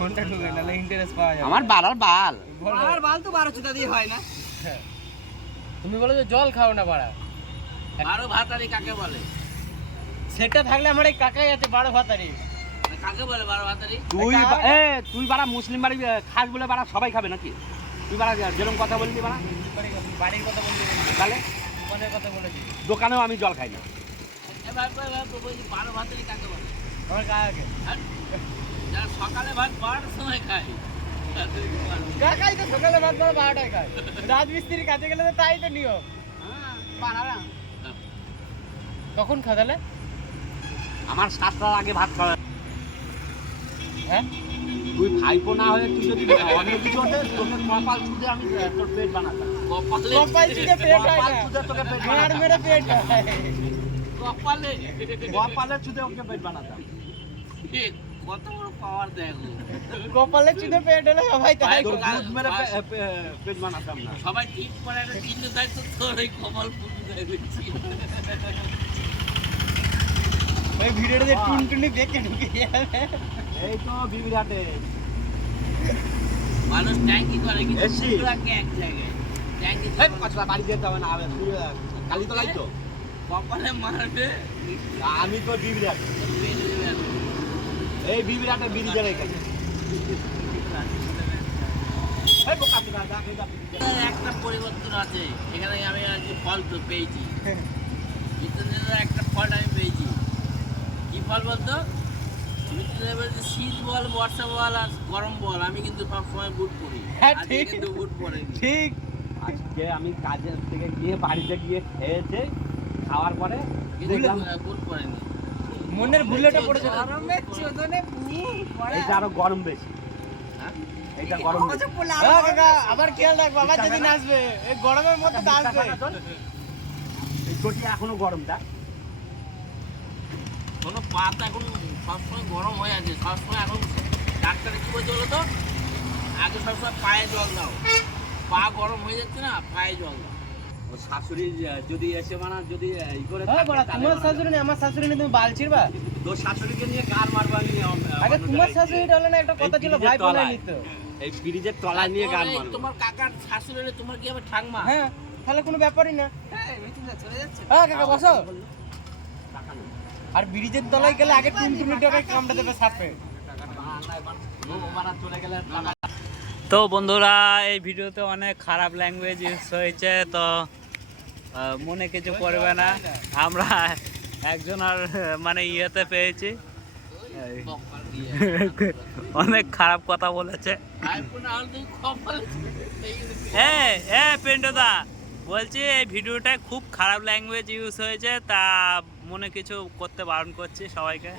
ফোনটা ঢুকে নাহলে ইন্টারেস্ট পাওয়া যাবে। আমার বাড়ার বাল। বলো। বাল তো বারো চুদা দিয়ে হয় না। তুমি বলো যে জল খাও না বাড়া। বারো ভাতারি কাকে বলে? সেটা থাকলে আমার এই কাকাই আছে বারো ভাতারি। কাকে বলে বারো ভাতারি? তুই এ তুই বাড়া মুসলিম বাড়ি খাস বলে বাড়া সবাই খাবে নাকি? তুই বাড়া যেরকম কথা বললি বাড়া। বাড়ির কথা তাহলে? কথা বলেছি। দোকানেও আমি জল খাই না। এবার এবার এবার বারো ভাতারি কাকে বলে? আমার যারা সকালে ভাত বারোটার সময় খায় কাকাই তো সকালে ভাত করে বারোটায় খায়। রাজমিস্ত্রির কাছে গেলে তো তাই তো নিয়ম। কখন খাও তাহলে? আমার সাতটার আগে ভাত খাওয়া। হ্যাঁ? তুই ভাইপো না হয়ে তুই যদি অন্য কিছু হতে তোকে কপাল ছুঁতে আমি তোর পেট বানাতাম। কপালে কপাল চিকে পেট হয় না। তোকে পেট বানাতাম। মেরে পেট কপালে। কপালে ছুঁতে ওকে পেট বানাতাম। কত বড় পাওয়ার দেখো কপালে চিনে পেট হলে সবাই তাই তোর দুধ মেরে পেট বানাতাম না। সবাই ঠিক করে একটা চিহ্ন দেয় তো তোর ওই কপাল পুজো দেয় দেখছি ওই ভিডিওটা যে টুনটুনি দেখে ঢুকে যাবে। এই তো বিবিরাটে মানুষ ট্যাঙ্কি করে কিন্তু। পুরাকে এক জায়গায়। ট্যাঙ্কি এই বাড়ি যেতে হবে না আবে কালি তো লাইতো কপালে মারবে। আমি তো বিবিরাটে। এই এই দেখ, তার একটা পরিবর্তন আছে এখানে আমি আর কি ফল তো পেয়েছি। মৃত্যুঞ্জয়ের একটা ফল আমি পেয়েছি। কি ফল বলতো? মৃত্যুঞ্জয় বলছে শীত বল বর্ষা বল আর গরম বল আমি কিন্তু সবসময় বুট পরি। হ্যাঁ, কিন্তু বুট পরিনি। ঠিক। আজকে আমি কাজের থেকে গিয়ে বাড়িতে গিয়ে খেয়েছে খাওয়ার পরে বুট পরিনি। মনের ভুলেটা পড়েছে না। এইটা আরও গরম বেশি। হ্যাঁ? এইটা গরম বেশি। কাকা আবার খেয়াল রাখব আবার যেদিন আসবে এই গরমের মধ্যে আসবে। এই চটি এখনও গরমটা কোনো পাতা এখন সবসময় গরম হয়ে আছে। সবসময় এখন ডাক্তারে কি বলছে বলো তো? আগে সবসময় পায়ে জল দাও। পা গরম হয়ে যাচ্ছে না পায়ে জল দাও। শাশুড়ি যদি এসে মানা যদি ই করে হ্যাঁ থাকে, বড়া তাহলে তোমার শাশুড়ি নেই আমার শাশুড়ি নেই তুমি বাল ছিড়বা? যাবে। শাশুড়িকে নিয়ে গার মারবা নিয়ে আগে তোমার শাশুড়িটা হলে না একটা কথা ছিল ভাই বোনের নিত। এই ব্রিজের তলায় নিয়ে গান তারপরে তোমার কাকার শাশুড়ি হলে তোমার কি হবে ঠাংমা হ্যাঁ তাহলে কোনো ব্যাপারই না। চলে যাচ্ছে। হ্যাঁ কাকা বসো। আর ব্রিজের তলায় গেলে আগে টুনটুনি টাকায় কামড়ে দেবে সাপে। চলে গেলে তো বন্ধুরা এই ভিডিওতে অনেক খারাপ ল্যাঙ্গুয়েজ ইউজ হয়েছে তো মনে কিছু করবে না। আমরা একজন আর মানে ইয়েতে পেয়েছি। অনেক খারাপ কথা বলেছে। এ পেন্টদা বলছি এই ভিডিওটায় খুব খারাপ ল্যাঙ্গুয়েজ ইউজ হয়েছে, তা মনে কিছু করতে বারণ করছি সবাইকে।